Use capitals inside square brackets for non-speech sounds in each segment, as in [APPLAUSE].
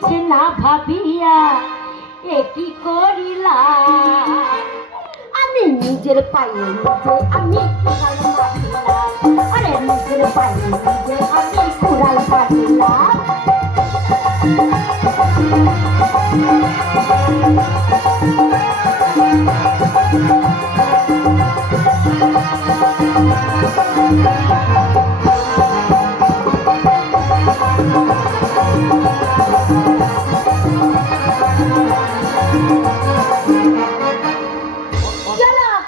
ইচ্ছে না ভাবিয়া, এ কি করিলা? আমি নিজের পায়ে নিজে আমি আরে নিজের পায়ে নিজে আমি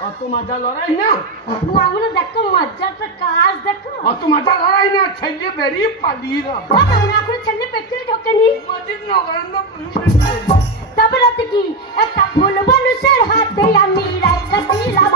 অত মজা লড়াই না? আমরা দেখো মজাটা কাজ দেখো। অত মজা লড়াই না ছেলে বেরিয়ে পালিয়ে না আমরা করে ছেলে পেটে ঢোকেনি। মজিদ কি? একটা ফুল মানুষের হাতে আমি রাখা দিলাম।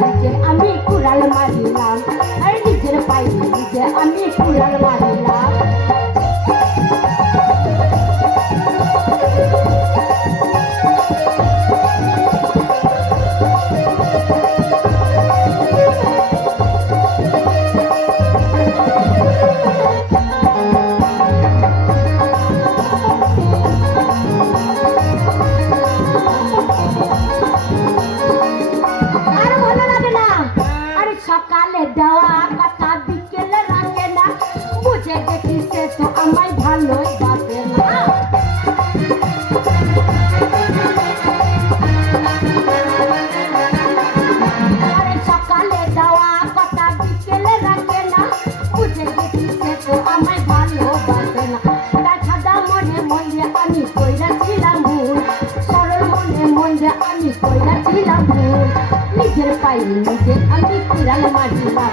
নিজে আমি কুড়াল মারিলাম আর নিজের পায়ে নিজে আমি কুড়াল মারিলাম বুঝে দেখি সে তো আমায় ভালোই বাসে না। সকালে দেওয়া কথা বিকেলে রাখে না। বুঝে দেখি সে তো আমায় ভালোবাসে না। দেখা দা মনে মনে আমি কইরাছিলাম ভুল। সরল মনে মনে আমি কইরাছিলাম ভুল। নিজের পায়ে নিজে আমি কুড়াল মারিলাম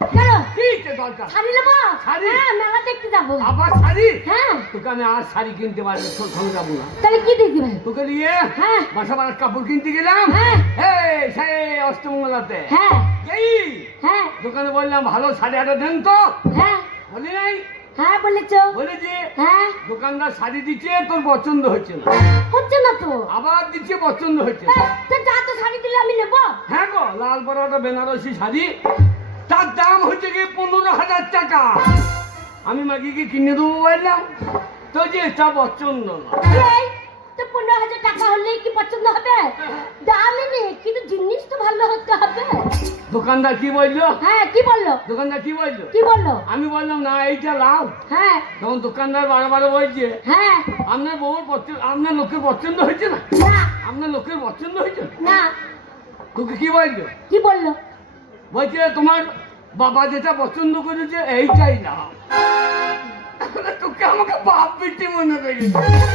কেন কি তে দরকার? শাড়ি নেব? শাড়ি? হ্যাঁ মেলা দেখতে যাব। আবার শাড়ি? হ্যাঁ। তোকে আমি আর শাড়ি কিনতে পারব তোর সঙ্গে যাব না। তাহলে কি দেখবি ভাই? তোকে নিয়ে হ্যাঁ। বাসা বাড়ার কাপড় কিনতে গেলাম। হ্যাঁ। এই সেই অষ্টমঙ্গলাতে। হ্যাঁ। এই হ্যাঁ। দোকানে বললাম ভালো শাড়ি একটা দেন তো। হ্যাঁ। বলি নাই? হ্যাঁ বলেছ। হ্যাঁ। দোকানদার শাড়ি দিচ্ছে তোর পছন্দ হচ্ছে না। হচ্ছে না তো। আবার দিচ্ছে পছন্দ হচ্ছে না। তো যা তো শাড়ি দিলে আমি নেব। হ্যাঁ গো লাল পরোটা বেনারসি শাড়ি। তার দাম হচ্ছে কি পনেরো হাজার টাকা। আমি মাগিকে কিনে দেবো বললাম? তো যে তা পছন্দ না। তো পনেরো হাজার টাকা হলেই কি পছন্দ হবে? দামই নেই কিন্তু জিনিস তো ভালো হতে হবে। দোকানদার কি বলল? হ্যাঁ কি বলল? দোকানদার কি বলল? কি বলল? আমি বললাম না এইটা লাভ হ্যাঁ। তখন দোকানদার বারে বারে বলছে হ্যাঁ। আপনার বউর পছন্দ আপনার লোকের পছন্দ হয়েছে না? আপনার লোকের পছন্দ হয়েছে? না? না। তোকে কি বলল? কি বলল? বলছে তোমার বাবা যেটা পছন্দ করেছে এইটাই না। তোকে আমাকে বাপ পিটি মনে করি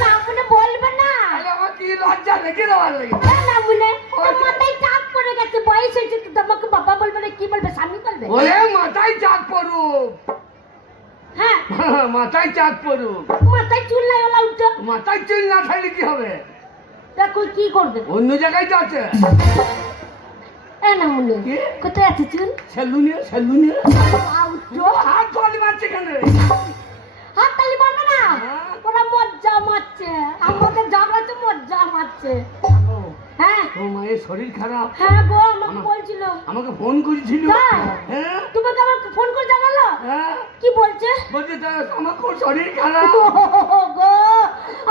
না বলবে না। তাহলে আমার কি লজ্জা? দেওয়ার লাগে। না তোর মাথায় চাপ পড়ে গেছে বয়স হয়েছে তো তোমাকে বাবা বলবে না কি বলবে স্বামী বলবে? ওরে মাথায় চাঁদ পড়ুক। হ্যাঁ। [LAUGHS] মাথায় চাঁদ পড়ুক। মাথায় চুল নাই ওলা উঠো। মাথায় চুল না থাকলে কি হবে? দেখো কি করবে। অন্য জায়গায় আছে এ না কোথায় আউটো হাত তোয়ালি মারছে কেন হাত তালি মারবে না? হ্যাঁ। ওরা মজ্জা মারছে। আমাদের ঝগড়াতে মজ্জা মারছে। হ্যাঁ। ও মায়ের শরীর খারাপ। হ্যাঁ গো আমাকে বলছিল। আমাকে ফোন করেছিল। হ্যাঁ। তোমাকে আমার ফোন করে জানালো? হ্যাঁ। কি বলছে? বলছে আমার খুব শরীর খারাপ। গো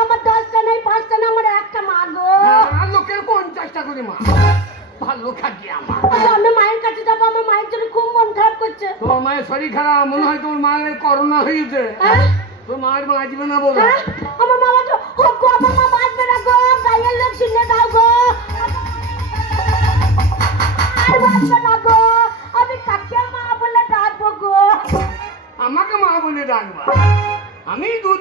আমার দশটা নেই পাঁচটা নেই আমার একটা মা গো। হ্যাঁ, লোকের পঞ্চাশটা করে মা। ভালো খাটি আমার। আমি মায়ের কাছে যাব আমার মায়ের জন্য খুব মন খারাপ করছে। তোমার মায়ের শরীর খারাপ মনে হয় তোমার মায়ের করোনা হয়েছে। হ্যাঁ? তোর মায়ের মা না বলো। হ্যাঁ? আমার ও গো আমার মা বাঁচবে না গো গায়ের লোক শুনে দাও গো। আর বাঁচবে না গো আমি কাকে মা বলে ডাকবো গো। আমাকে মা বলে ডাকবা। আমি দুধ